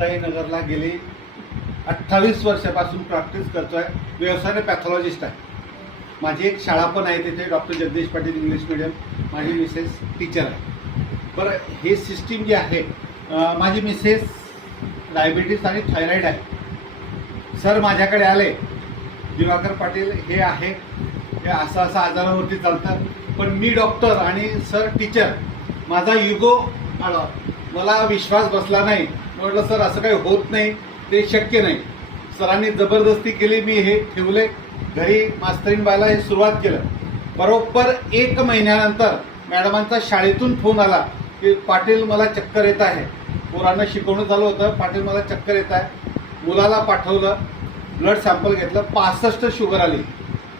मुक्ताईनगरला गेली 28 वर्षापासून प्रॅक्टिस करतोय. व्यवसायाने पॅथॉलॉजिस्ट आहे. माझी एक शाळा पण आहे तिथे, doctor Jagdish Patil English medium. माझी मिसेस टीचर आहे. बरं, हे सिस्टीम जी आहे, माझी मिसेस डायबिटीस आणि थायरॉईड आहे. सर माझ्याकडे आले, दिवाकर पाटील हे आहे, हे असं असं आजारावरती चालतं, पण मी डॉक्टर आणि सर टीचर. माझा युगो आला, मला विश्वास बसला नाही. म्हटलं सर असं काही होत नाही, ते शक्य नाही. सरांनी जबरदस्ती केली, मी हे ठेवले घरी. मास्तरीन बायला हे सुरुवात केलं. बरोबर 1 महिन्यानंतर मॅडमांचा शाळेतून फोन आला की पाटील मला चक्कर येत आहे. पोरांना शिकवणं चालू होतं, पाटील मला चक्कर येत आहे. मुलाला पाठवलं, ब्लड सॅम्पल घेतलं, 65 शुगर आली.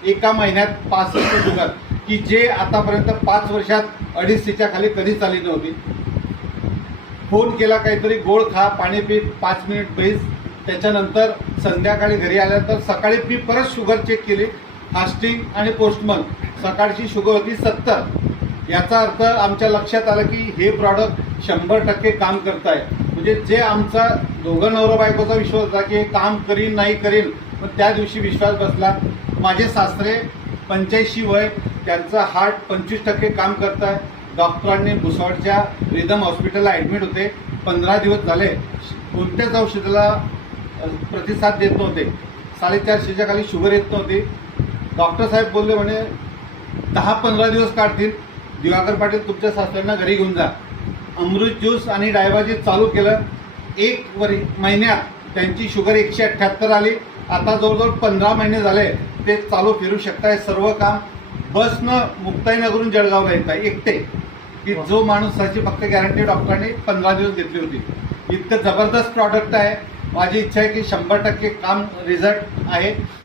1 महिन्यात 65 शुगर, की जे आतापर्यंत 5 वर्षात 250च्या खाली कधीच आली नव्हती. फोन केला, काहीतरी गोळ खा, पाणी पी, 5 मिनिट बैस. त्याच्यानंतर संध्याकाळी घरी आल्यानंतर सकाळी मी परत शुगर चेक केली, फास्टिंग आणि पोस्टमन. सकाळची शुगर होती 70. याचा अर्थ आमच्या लक्षात आलं की हे प्रॉडक्ट 100% काम करत आहे. म्हणजे जे आमचा दोघं नवरा बायकोचा विश्वास होता की हे काम करीन नाही करीन, पण त्या दिवशी विश्वास बसला. माझे सासरे 85 वय, त्यांचं हार्ट 25% काम करत आहे. डॉक्टरांनी भुसावळच्या रिदम हॉस्पिटलला ॲडमिट होते. 15 दिवस झाले, कोणत्याच औषधाला प्रतिसाद देत नव्हते. 450च्या खाली शुगर येत नव्हती. डॉक्टर साहेब बोलले, म्हणे 10-15 दिवस काढतील, दिवाकर पाटील तुमच्या सासऱ्यांना घरी घेऊन जा. अमृत ज्यूस आणि डायबाजीत चालू केलं. 1 महिन्यात त्यांची शुगर 178 आली. आता जवळजवळ 15 महिने झाले ते चालू फिरू शकताय. सर्व काम बसनं मुक्ताईनगरून जळगावला येत आहे एकटे, की जो माणूसाची फक्त गॅरंटी डॉक्टरांनी 15 दिवस घेतली होती. इतकं जबरदस्त प्रॉडक्ट आहे. माझी इच्छा आहे की 100% काम रिझल्ट आहे.